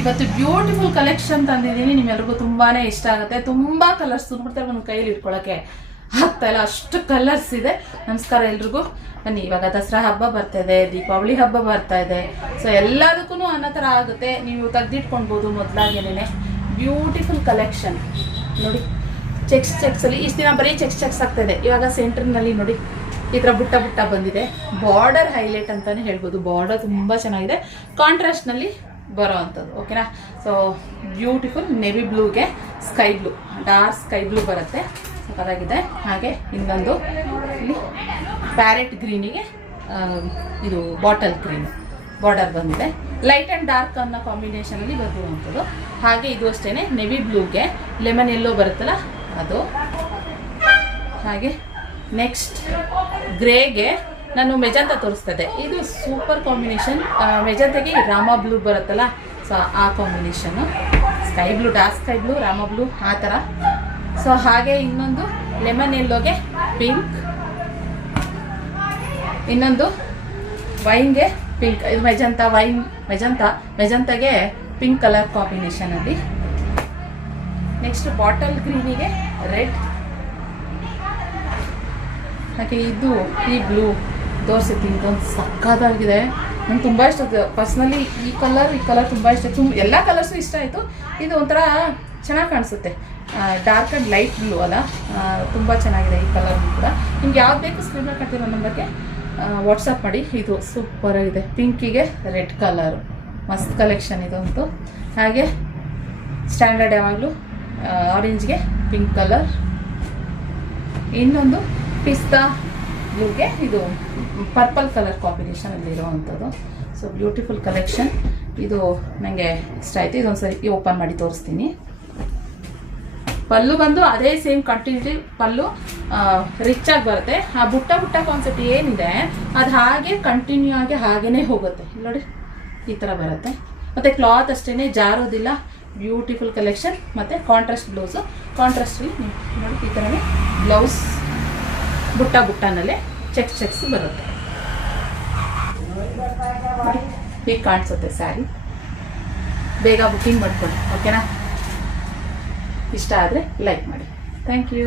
ಇವತ್ತು beautiful collection ತಂದಿದ್ದೀನಿ, ನಿಮ್ಮೆಲ್ರಿಗೂ ತುಂಬಾನೇ ಇಷ್ಟ ಆಗುತ್ತೆ. ತುಂಬಾ ಕಲರ್ಸ್ ತುಂಬಿಡ್ತಾರೆ, ಒಂದು ಕೈಲಿ ಇಟ್ಕೊಳ್ಳೋಕೆ ಆಗ್ತಾ ಇಲ್ಲ, ಅಷ್ಟು ಕಲರ್ಸ್ ಇದೆ. ನಮಸ್ಕಾರ ಎಲ್ರಿಗೂ. ಬನ್ನಿ, ಇವಾಗ ದಸರಾ ಹಬ್ಬ ಬರ್ತಾ ಇದೆ, ದೀಪಾವಳಿ ಹಬ್ಬ ಬರ್ತಾ ಇದೆ. ಸೊ ಎಲ್ಲದಕ್ಕೂ ಅನ್ನೋ ಥರ ಆಗುತ್ತೆ, ನೀವು ತೆಗ್ದಿಟ್ಕೊಳ್ಬೋದು. ಮೊದಲಾಗೇನೆ ಬ್ಯೂಟಿಫುಲ್ ಕಲೆಕ್ಷನ್ ನೋಡಿ. ಚೆಕ್ಸ್ ಅಲ್ಲಿ ಇಷ್ಟು ದಿನ ಬರೀ ಚೆಕ್ಸ್ ಆಗ್ತಾ ಇದೆ. ಇವಾಗ ಸೆಂಟರ್ನಲ್ಲಿ ನೋಡಿ ಈ ಥರ ಬುಟ್ಟ ಬುಟ್ಟ ಬಂದಿದೆ. ಬಾರ್ಡರ್ ಹೈಲೈಟ್ ಅಂತಾನೆ ಹೇಳ್ಬೋದು. ಬಾರ್ಡರ್ ತುಂಬಾ ಚೆನ್ನಾಗಿದೆ, ಕಾಂಟ್ರಾಸ್ಟ್ ನಲ್ಲಿ ಬರೋ ಅಂಥದ್ದು. ಓಕೆನಾ. ಸೊ ಬ್ಯೂಟಿಫುಲ್ ನೇವಿ ಬ್ಲೂಗೆ sky blue, dark sky blue ಬರುತ್ತೆ, ಸಕ್ಕತ್ತಾಗಿದೆ. ಹಾಗೆ ಇನ್ನೊಂದು ಇಲ್ಲಿ ಪ್ಯಾರೆಟ್ ಗ್ರೀನಿಗೆ ಇದು ಬಾಟಲ್ ಗ್ರೀನ್ ಬಾರ್ಡರ್ ಬಂದಿದೆ. ಲೈಟ್ ಆ್ಯಂಡ್ ಡಾರ್ಕ್ ಅನ್ನೋ ಕಾಂಬಿನೇಷನಲ್ಲಿ ಬರುವಂಥದ್ದು. ಹಾಗೆ ಇದು ಅಷ್ಟೇ ನೇವಿ ಬ್ಲೂಗೆ ಲೆಮನ್ ಎಲ್ಲೋ ಬರುತ್ತಲ್ಲ ಅದು. ಹಾಗೆ ನೆಕ್ಸ್ಟ್ ಗ್ರೇಗೆ ನಾನು ಮೆಜಂತಾ ತೋರಿಸ್ತಾ ಇದ್ದೆ, ಇದು ಸೂಪರ್ ಕಾಂಬಿನೇಷನ್. ಮೆಜಂತಾಗೆ ರಾಮ ಬ್ಲೂ ಬರುತ್ತಲ್ಲ, ಸೊ ಆ ಕಾಂಬಿನೇಷನ್ನು. Sky blue, dark sky blue, Rama blue ಆ ಥರ. ಸೊ ಹಾಗೆ ಇನ್ನೊಂದು ಲೆಮನ್ ಎಲ್ಲೋಗೆ ಪಿಂಕ್, ಇನ್ನೊಂದು ವೈನ್ಗೆ ಪಿಂಕ್. ಇದು ಮೆಜಂತಾ ವೈನ್, ಮೆಜಂತಾಗೆ ಪಿಂಕ್ ಕಲರ್ ಕಾಂಬಿನೇಷನಲ್ಲಿ. ನೆಕ್ಸ್ಟ್ ಬಾಟಲ್ ಗ್ರೀನಿಗೆ ರೆಡ್. ಹಾಗೆ ಇದು ಈ ಬ್ಲೂ ತೋರಿಸಿದ್ದೀನಿ, ಇದೊಂದು ಸಕ್ಕತ್ತಾಗಿದೆ. ನಂಗೆ ತುಂಬ ಇಷ್ಟ ಪರ್ಸ್ನಲಿ. ಈ ಕಲರ್ ತುಂಬ ಇಷ್ಟ. ಎಲ್ಲ ಕಲರ್ಸು ಇಷ್ಟ ಆಯಿತು. ಇದು ಒಂಥರ ಚೆನ್ನಾಗಿ ಕಾಣಿಸುತ್ತೆ, ಡಾರ್ಕ್ ಆ್ಯಂಡ್ ಲೈಟ್ ಬ್ಲೂ ಅಲ್ಲ, ತುಂಬ ಚೆನ್ನಾಗಿದೆ ಈ ಕಲರ್ ಕೂಡ. ನಿಮ್ಗೆ ಯಾವ್ದು ಬೇಕು ಸ್ಕ್ರೀನಲ್ಲಿ ಕಟ್ಟಿರೋ ನಂಬರ್ಗೆ ವಾಟ್ಸಪ್ ಮಾಡಿ. ಇದು ಸೂಪರ್ ಆಗಿದೆ, ಪಿಂಕಿಗೆ ರೆಡ್ ಕಲರು, ಮಸ್ತ್ ಕಲೆಕ್ಷನ್ ಇದಂತೂ. ಹಾಗೆ ಸ್ಟ್ಯಾಂಡರ್ಡ್ ಯಾವಾಗಲೂ ಆರೆಂಜ್ಗೆ ಪಿಂಕ್ ಕಲರ್. ಇನ್ನೊಂದು ಪಿಸ್ತಾ ಬ್ಲೂಗೆ ಇದು ಪರ್ಪಲ್ ಕಲರ್ ಕಾಂಬಿನೇಷನಲ್ಲಿ ಇರೋವಂಥದ್ದು. So beautiful collection. ಇದು ನನಗೆ ಇಷ್ಟ ಆಯಿತು. ಇದೊಂದ್ಸರಿ ಓಪನ್ ಮಾಡಿ ತೋರಿಸ್ತೀನಿ. ಪಲ್ಲು ಬಂದು ಅದೇ ಸೇಮ್ ಕಂಟಿನ್ಯೂಟಿ ಪಲ್ಲು, ರಿಚ್ ಆಗಿ ಬರುತ್ತೆ. ಆ ಬುಟ್ಟ ಕಾನ್ಸೆಪ್ಟ್ ಏನಿದೆ ಅದು ಹಾಗೆ ಕಂಟಿನ್ಯೂ ಆಗಿ ಹಾಗೇ ಹೋಗುತ್ತೆ ನೋಡಿ, ಈ ಥರ ಬರುತ್ತೆ. ಮತ್ತು ಕ್ಲಾತ್ ಅಷ್ಟೇ ಜಾರೋದಿಲ್ಲ. Beautiful collection. ಮತ್ತು ಕಾಂಟ್ರಾಸ್ಟ್ ಬ್ಲೌಸು, ಕಾಂಟ್ರಾಸ್ಟಲ್ಲಿ ನೋಡಿ ಈ ಥರನೇ ಬ್ಲೌಸ್ ಬುಟ್ಟನಲ್ಲೇ ಚೆಕ್ಸ್ ಬರುತ್ತೆ. ಹೀಗೆ ಕಾಣಿಸುತ್ತೆ ಸ್ಯಾರಿ. ಬೇಗ ಬುಕ್ಕಿಂಗ್ ಮಾಡ್ಕೊಳ್ಳಿ, ಓಕೆನಾ. ಇಷ್ಟ ಆದರೆ ಲೈಕ್ ಮಾಡಿ. Thank you.